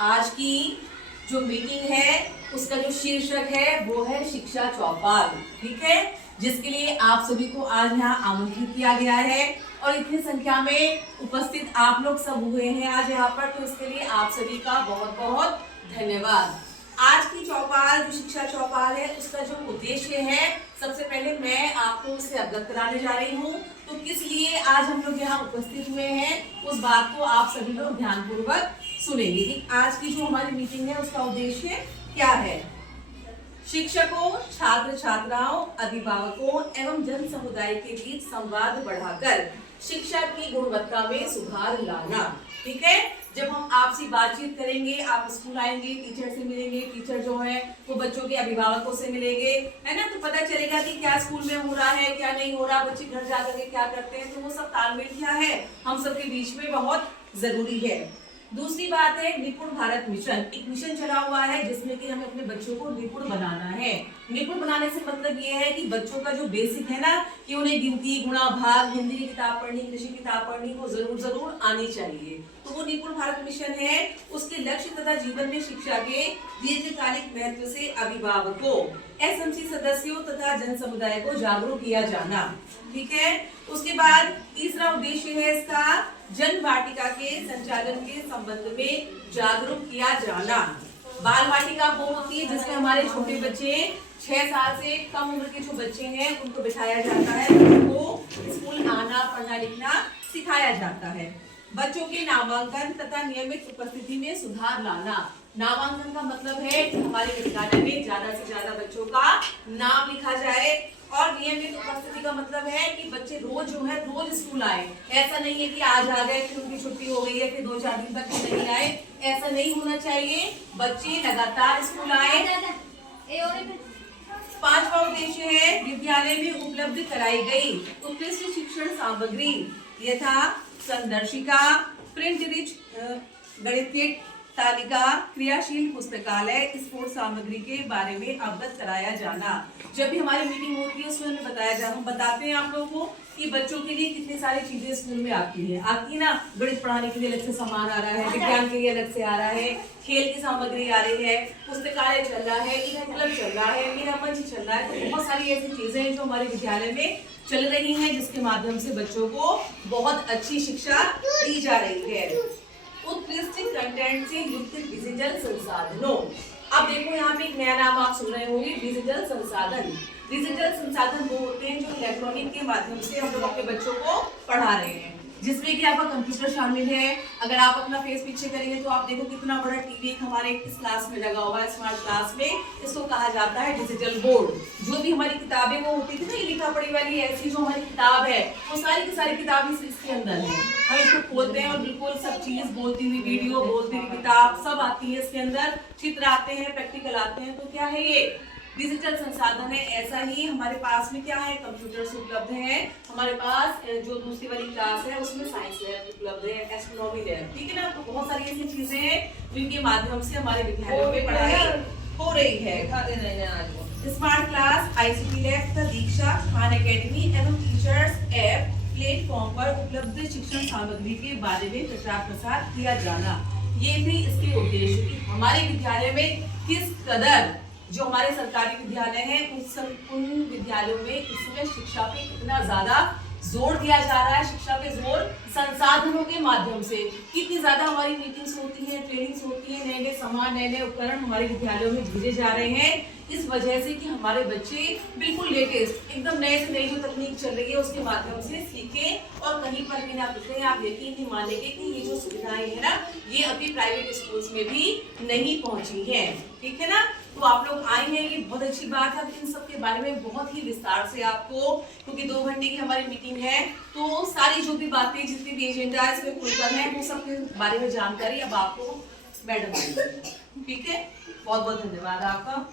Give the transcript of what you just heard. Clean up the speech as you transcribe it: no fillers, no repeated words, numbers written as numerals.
आज की जो मीटिंग है उसका जो शीर्षक है वो है शिक्षा चौपाल। ठीक है, जिसके लिए आप सभी को आज यहाँ आमंत्रित किया गया है और इतनी संख्या में उपस्थित आप लोग सब हुए हैं आज यहाँ पर, तो इसके लिए आप सभी का बहुत बहुत धन्यवाद। आज की चौपाल जो शिक्षा चौपाल है उसका जो उद्देश्य है, सबसे पहले मैं आपको उससे अवगत कराने जा रही हूँ। तो किस लिए आज हम लोग यहाँ उपस्थित हुए हैं उस बात को आप सभी लोग ध्यानपूर्वक सुनेंगे। आज की जो हमारी मीटिंग है उसका उद्देश्य क्या है? शिक्षकों, छात्र छात्राओं, अभिभावकों एवं जन समुदाय के बीच संवाद बढ़ाकर शिक्षा की गुणवत्ता में सुधार लाना। ठीक है, जब हम आपसी बातचीत करेंगे, आप स्कूल आएंगे, टीचर से मिलेंगे, टीचर जो है वो बच्चों के अभिभावकों से मिलेंगे, है ना, तो पता चलेगा कि क्या स्कूल में हो रहा है, क्या नहीं हो रहा, बच्चे घर जाकर के क्या करते हैं। तो वो सब तालमेल क्या है हम सबके बीच में बहुत जरूरी है। दूसरी बात है निपुण भारत मिशन। एक मिशन चला हुआ है जिसमें कि हमें अपने बच्चों को निपुण बनाना है। निपुण बनाने से मतलब ये है कि बच्चों का जो बेसिक है ना, कि उन्हें गिनती, गुणा, भाग, हिंदी की किताब पढ़नी, कृषि की किताब पढ़नी वो जरूर आनी चाहिए। तो वो निपुण भारत मिशन है। उसके लक्ष्य तथा जीवन में शिक्षा के दीर्घकालिक महत्व से अभिभावकों, एसएमसी सदस्यों तथा जन समुदाय को जागरूक किया जाना। ठीक है, उसके बाद तीसरा उद्देश्य है इसका जन वाटिका के संचालन के संबंध में जागरूक किया जाना। बाल वाटिका वो होती है जिसमें हमारे छोटे बच्चे 6 साल से कम उम्र के जो बच्चे हैं उनको बिठाया जाता है, उनको स्कूल आना, पढ़ना, लिखना सिखाया जाता है। बच्चों के नामांकन तथा नियमित उपस्थिति में सुधार लाना। नामांकन का मतलब है कि हमारे विद्यालय में ज्यादा से ज्यादा बच्चों का नाम लिखा जाए, और नियमित उपस्थिति का मतलब है कि बच्चे रोज जो है रोज स्कूल आए। ऐसा नहीं है कि आज आ गए फिर उनकी छुट्टी हो गई है फिर 2-4 दिन तक नहीं आए, ऐसा नहीं होना चाहिए। बच्चे लगातार स्कूल आए। 5वां उद्देश्य है विद्यालय में उपलब्ध कराई गई उत्कृष्ट शिक्षण सामग्री यथा संदर्शिका, प्रिंट रिच गणित तालिका, क्रियाशील पुस्तकालय, स्पोर्ट्स सामग्री के बारे में अवगत कराया जाना। जब भी हमारी मीटिंग होती है उसमें हमें बताते हैं आप लोगों को कि बच्चों के लिए कितनी सारी चीजें स्कूल में आती है ना। गणित पढ़ाने के लिए अलग से सामान आ रहा है, विज्ञान के लिए अलग से आ रहा है, खेल की सामग्री आ रही है, पुस्तकालय चल रहा है, इवेंट क्लब चल रहा है, मेरा मंच चल रहा है। तो बहुत सारी ऐसी चीजें हैं जो हमारे विद्यालय में चल रही है जिसके माध्यम से बच्चों को बहुत अच्छी शिक्षा दी जा रही है। उत्कृष्ट कंटेंट से युक्त डिजिटल संसाधनों। अब देखो यहाँ पे एक नया नाम आप सुन रहे होंगे, डिजिटल संसाधन। डिजिटल संसाधन वो होते हैं जो इलेक्ट्रॉनिक के माध्यम से हम लोग अपने बच्चों को पढ़ा रहे हैं, जिसमें कि आपका कंप्यूटर शामिल है। अगर आप अपना फेस पीछे करेंगे तो आप देखो कितना बड़ा टीवी हमारे इस क्लास में लगा हुआ है, स्मार्ट क्लास में। इसको कहा जाता है डिजिटल बोर्ड। जो भी हमारी किताबें वो होती थी ना, लिखा पढ़ी वाली ऐसी जो हमारी किताब है, वो सारी की सारी किताब इसके अंदर है। हम इसको खोलते हैं और बिल्कुल सब चीज बोलती हुई वीडियो, बोलती हुई किताब सब आती है इसके अंदर, चित्र आते हैं, प्रैक्टिकल आते हैं। तो क्या है ये डिजिटल संसाधन है। ऐसा ही हमारे पास में क्या है, कंप्यूटर्स उपलब्ध हैं। हमारे पास जो दूसरी वाली क्लास है उसमें साइंस लैब उपलब्ध है, एस्ट्रोनॉमी लैब, ठीक है ना। तो बहुत सारी ऐसी चीजें हैं जिनके माध्यम से हमारे विद्यालयों में पढ़ाई हो रही है। स्मार्ट क्लास, आईसीटी लैब, दीक्षा, खान एकेडमी एवं टीचर्स ऐप प्लेटफॉर्म पर उपलब्ध शिक्षण सामग्री के बारे में प्रचार प्रसार किया जाना। ये भी इसके उद्देश्य कि हमारे विद्यालय में किस कदर जो हमारे सरकारी विद्यालय हैं उन विद्यालयों में इस समय शिक्षा पे कितना ज्यादा जोर दिया जा रहा है। शिक्षा पे जोर संसाधनों के माध्यम से कितनी ज्यादा हमारी मीटिंग्स होती हैं, ट्रेनिंग्स होती हैं, नए नए सामान, नए नए उपकरण हमारे विद्यालयों में भेजे जा रहे हैं, इस वजह से कि हमारे बच्चे बिल्कुल लेटेस्ट एकदम नए से नई जो तकनीक चल रही है उसके माध्यम से सीखें और कहीं पर भी ना पिछले। आप यकीन नहीं मानेंगे कि ये जो सुविधाएं है ना, ये अभी प्राइवेट स्कूल्स में भी नहीं पहुंची है। ठीक है ना, तो आप लोग आए हैं, ये बहुत अच्छी बात है। इन सब के बारे में बहुत ही विस्तार से आपको, क्योंकि 2 घंटे की हमारी मीटिंग है, तो सारी जो भी बातें, जितनी भी एजेंडा है इसमें खुलकर है, वो सब के बारे में जानकारी अब आपको मैडम देंगे। ठीक है, बहुत बहुत धन्यवाद आपका।